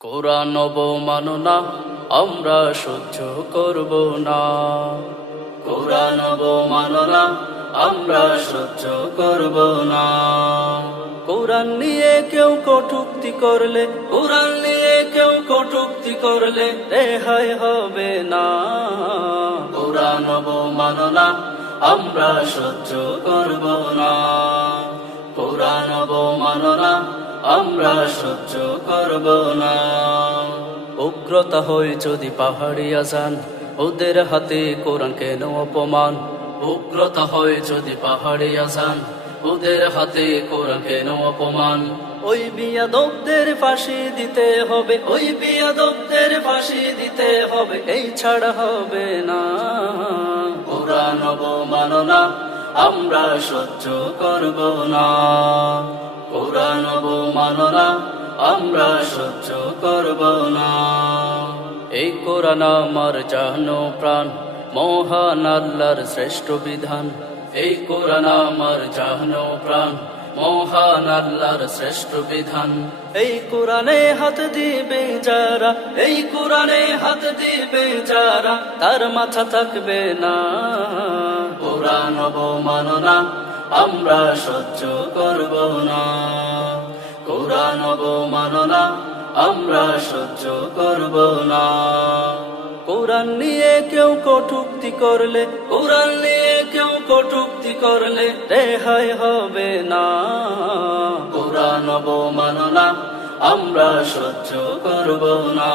কোরআন অবমাননা আমরা সহ্য করব না। কোরআন অবমাননা আমরা সহ্য করব না। কোরআন নিয়ে কেউ কটূক্তি করলে, কোরআন নিয়ে কেউ কটূক্তি করলে রেহাই হবে না। কোরআন অবমাননা আমরা সহ্য করব না। কোরআন অবমাননা আমরা সহ্য করব না। উগ্রতা হয় যদি পাহাড়ি আজান, ওদের হাতে কোরআন কেন অপমান। উগ্রতা হয় যদি পাহাড়ি আজান, ওদের হাতে কোরআন কেন অপমান। ওই বিয়াদবদের ফাঁসি দিতে হবে, ওই বিয়াদবদের ফাঁসি দিতে হবে, এই ছাড়া হবে না। কোরআন অবমাননা আমরা সহ্য করব না। কোরআন অবমাননা আমরা সহ্য করব না। এই কোরআন আমার জান ও প্রাণ, মহান আল্লাহর শ্রেষ্ঠ বিধান। এই কোরআন আমার জান ও প্রাণ, মহান আল্লাহর শ্রেষ্ঠ বিধান। এই কোরআনে হাত দিবে যারা, এই কোরআনে হাত দিবে যারা, তার মাথা থাকবে না। কোরআন অবমাননা আমরা সহ্য করব না। কোরআন অবমাননা আমরা সহ্য করব না। কোরআন নিয়ে কেউ কটূক্তি করলে, কোরআন নিয়ে কেউ কটূক্তি করলে রেহাই হবে না। কোরআন অবমাননা আমরা সহ্য করব না।